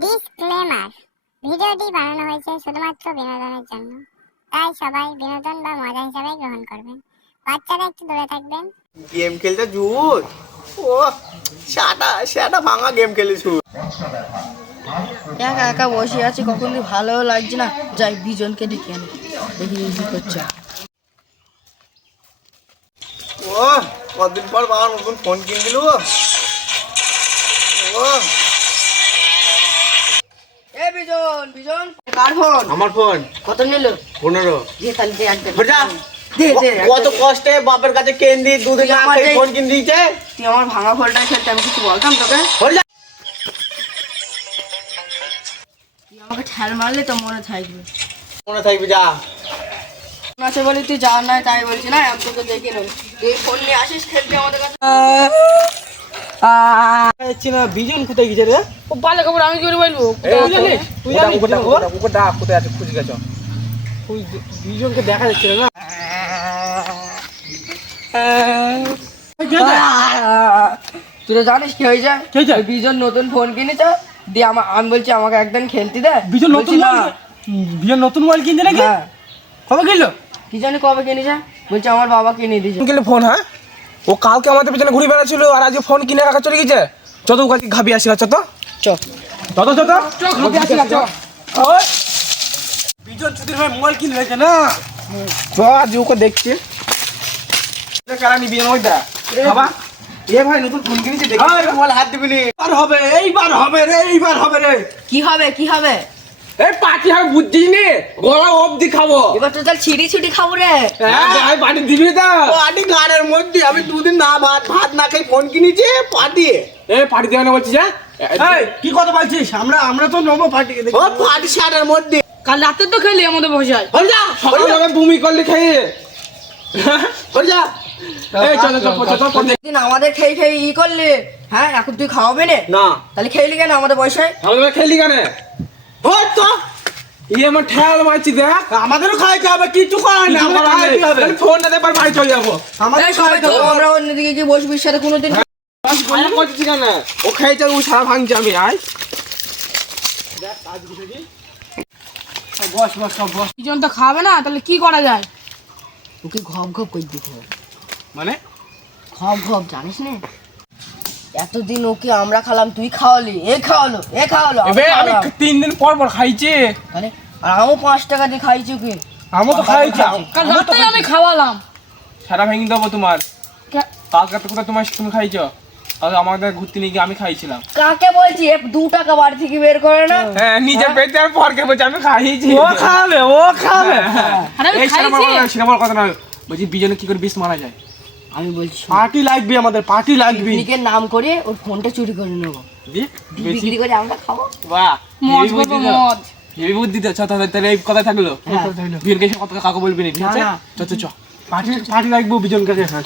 Disclaimer, ভিডিওটি বানানো হয়েছে শুধুমাত্র বিনোদনের জন্য, তাই সবাই বিনোদন বা মজা হিসাবে গ্রহণ করবেন। বাচ্চারা একটু দূরে থাকবেন। গেম খেলতে জুত ও সেটা ভাঙা গেম খেলেছু। একা একা বসে আছি, কখন দিয়ে ভালো লাগছে না, যাই বিজনকে ডেকে আনি, দেখি কি করছে। ও কতদিন পর বাবা নতুন ফোন কিনে দিল। ও এ বিজন বিজন, কার ফোন? আমার ফোন কত নিল? 15। দিয়ে তাহলে দে একটা। বেটা দে দে, কত কষ্টে বাপের কাছে কেন দিয়ে দুধে না খেয়ে ফোন কিনে দিয়েছে। তুই আমার ভাঙা ফোনটা খেলতে আমি কিছু বলতাম তোকে? তুই আমাকে ঠেল মারলে তো মনে থাকবে। মনে থাকবি যা। ফোন আছে বলে তুই যা না তাই বলছি না, আমি তোকে দেখে নেব। তুই ফোন নিয়ে আসিস খেলতে আমাদের কাছে। বিজন কোথায় গেছে রে? ও ভালো খবর, আমি কি করে বলবো? তুই জানিস কোথায় আছে খুঁজে গেছ। বিজনকে দেখা যাচ্ছে না। তুই তো জানিস কি হয়েছে? ওই বিজন নতুন ফোন কিনেছে, দিয়ে আমি বলছি আমাকে একদিন খেলতে দে। বিজন নতুন মোবাইল কিনছে নাকি? হ্যাঁ, কবে কিনলো? কি জানি কবে কিনেছে, বলছে আমার বাবা কিনে দিয়েছে। কিনলো ফোন? হ্যাঁ, ও কালকে আমাদের পিছনে ঘুরে বেড়াচ্ছিল আর আজকে ফোন কিনে রাখা চলে গেছে। যত কাছে ঘাবি আসি চত ওই বিজন ছুটির ভাই মোবাইল কিনে রেখে না, চ আজ ওকে দেখছি কারা নিবি ওইটা বাবা। এ ভাই নতুন ফোন কিনেছে দেখি, মোবাইল হাত দিবি নি। এইবার হবে রে। কি হবে কি হবে? এই পার্টি হবে বুঝছিস নি, গলা অবধি খাবো। এবার তো তাহলে ছিটি খাবো রে। হ্যাঁ পার্টি দিবি তো? পার্টি গানের মধ্যে আমি দুদিন না ভাত না খেয়ে ফোন কিনেছি পার্টি। এই পার্টি দেবে না বলছিস? হ্যাঁ কি কথা বলছিস? আমরা তো নেবো পার্টি। ও পার্টি শাটার মধ্যে কাল রাতে তো খেলি আমাদের বসায়, হল যা সকালে বমি করলে খেয়ে। হল যা। এই চল দিন আমাদের খেয়ে খেয়ে ই করলে, হ্যাঁ এখন তুই খাওয়াবে না তাহলে খেলি কেন আমাদের পয়সায়? আমাদের খেলি কেন? হট তো ইয়ে আমার ঠেল মারছি দেখ। আমাদেরও খাইতে হবে, কিছু খাওয়া না, আমরা খাইতে হবে। ফোন না দেবার বাড়ি চলে যাবো। আমাদের খাইতে হবে। আমরা অন্যদিকে কি বসবি সাথে কোনোদিন? করছিস কেন? ও খাইছে ও সারা ভাঙছে আমি আয়। বস বিজন তো খাবে না, তাহলে কি করা যায়? ওকে ঘপ ঘপ করে দিতে হবে। মানে ঘপ জানিস না? এতদিন ওকে আমরা খালাম, তুই খাওয়ালি, এ খাওয়ালো এবে আমি 3 দিন পর খাইছি। মানে আর আমও 5 টাকা দিয়ে খাইছি ওকে। আমি তো খাইছি। কাল রাতে আমি খাওয়ালাম। সারা ভেঙে দেবো তোমার। কে- কালকে তো কোথায় তুমি খাইছো? আর আমাদের ঘুরতে নিয়ে গিয়ে আমি খাইছিলাম। কাকে বলছি 2 টাকা বাড়ি থেকে বের করে না? হ্যাঁ নিজে পেতে আর পরকে বলছি আমি খাইছি। ও খাবে আরে আমি এই খাইছি। সিনেমার কথা না বলছি বিজনে কি করে বিষ মারা যায়। আমি বলছি পার্টি লাগবে, আমাদের পার্টি লাগবে। পিকনিকের নাম করে ওর ফোনটা চুরি করে নেবো, দি বিক্রি করে আমরা খাবো। বাহ মজ করবো, মজ। হেভি বুদ্ধি তো। তাহলে এই কথা থাকলো। বিয়ের কাছে কথা কাকু বলবি না, ঠিক আছে? না। চ পার্টি লাগবে বিজন কাছে। হ্যাঁ